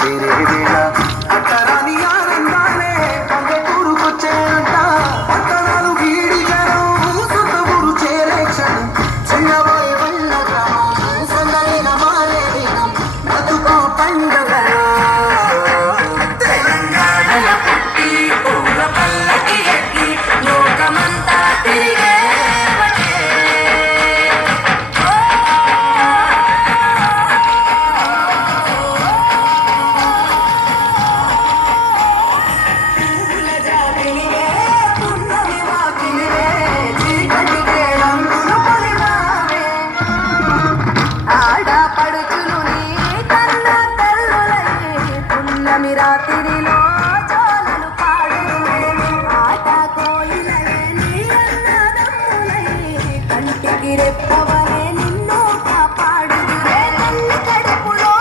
చేరే వేళ అట్టరాని ఆనందాలే పల్లెటూరుకొచ్చేయంట పట్టణాలు వీడి జనం సొంత ఊరు చేరే క్షణం చిన్నబోయే పల్ల గ్రామం సందడిగా మారే దినం బతుకో పండుగలో తెలంగాణల పుట్టి ఊర పల్లకి ఎక్కి లోకమంతా తిరిగే రాత్రిలో జోలలు పాడును ఆట కోయిలే నీ అన్నదమ్ములై కంటికి రెప్పవలే నిన్ను కాపాడుదురే తల్లి కడుపులో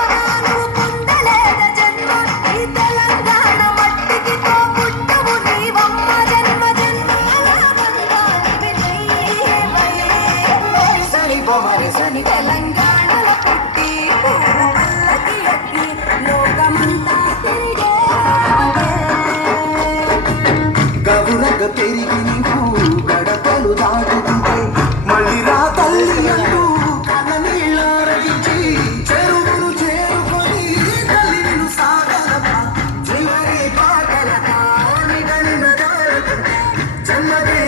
నువ్వు పొందలేద జన్మ ఈ తెలంగాణ మట్టికి తో పుట్టవు నీవమ్మ జన్మ జన్మాల బంధానివి సరి బొమరి సని తెలంగాణల పుట్టి పూల పల్లకి ఎక్కి లోకమంతా గవురగ పెరిగి నీవు గడపలు దాటుతుంటే మళ్ళీ రా తల్లి అంటూ కన్నీళ్ళారగించి చెరువును చేరుకొని తల్లిను సాగలపా చివరి పాటలతో నిగనిన జన్మదే